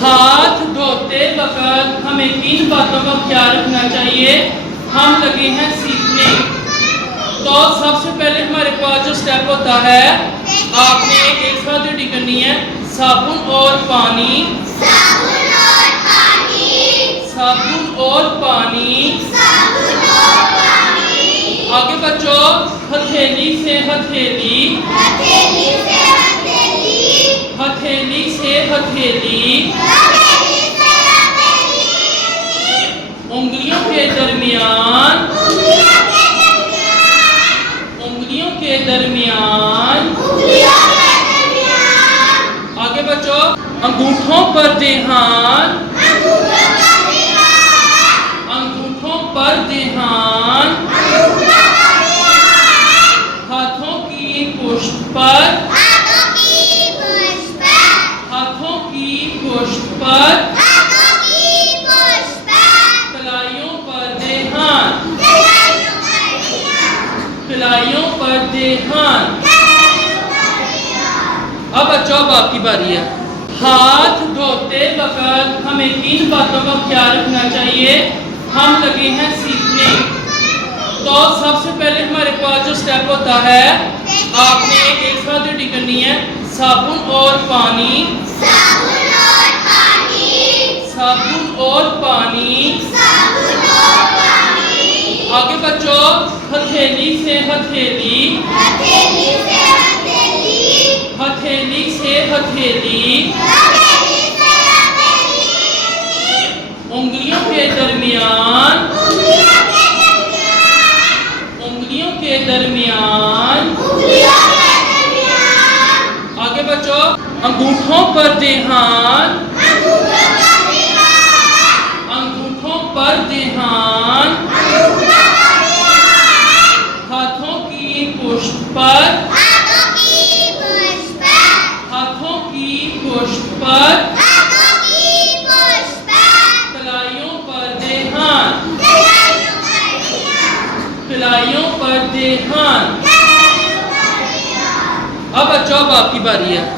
हाथ धोते वक्त हमें किन बातों का ख्याल रखना चाहिए? हम लगे हैं सीखने। तो सबसे पहले हमारे पास जो स्टेप होता है, आपने एक साथ रेडी करनी है, साबुन और पानी, साबुन और पानी, साबुन और पानी, साबुन और पानी। आगे बच्चों, हथेली से हथेली, हथेली से हथेली, हथेली से हथेली, हथेली से हथेली। उंगलियों के दरमियान, उंगलियों के दरमियान, उंगलियों के दरमियान, उंगलियों के दरमियान। आगे बच्चों, अंगूठों पर देहान, अंगूठों पर देहान, अंगूठों पर देहान, अंगूठों पर देहान। हाथों की पुष्ट पर, हाथों की पुष्ट पर, हाथों की पुष्ट पर, हाथों की पुष्ट पर। कलाइयों पर देहान, कलाइयों पर देहान, कलाइयों पर देहान। अब बच्चों, अब आपकी बारी है। हाथ धोते वक्त हमें किन बातों का ख्याल रखना चाहिए? हम लगे हैं सीखने। तो सबसे पहले हमारे पास जो स्टेप होता है, आपने एक साथ रेडी करनी है, साबुन और पानी, साबुन और पानी, साबुन और पानी, साबुन और पानी। आगे बच्चों, हथेली से हथेली, हथेली से हथेली, हथेली से हथेली, हथेली से हथेली। उंगलियों के दरमियान, उंगलियों के दरमियान, उंगलियों के दरमियान, उंगलियों के दरमियान। आगे बच्चों, अंगूठों पर देहान, अंगूठों पर देहान, अंगूठों पर देहान, अंगूठों पर देहान। हाथों की पुष्ट पर, हाथों की पुष्ट पर, हाथों की पुष्ट पर, हाथों की पुष्ट पर। कलाइयों पर देहान, कलाइयों पर देहान, कलाइयों पर देहान। अब बच्चों, अब आपकी बारी है।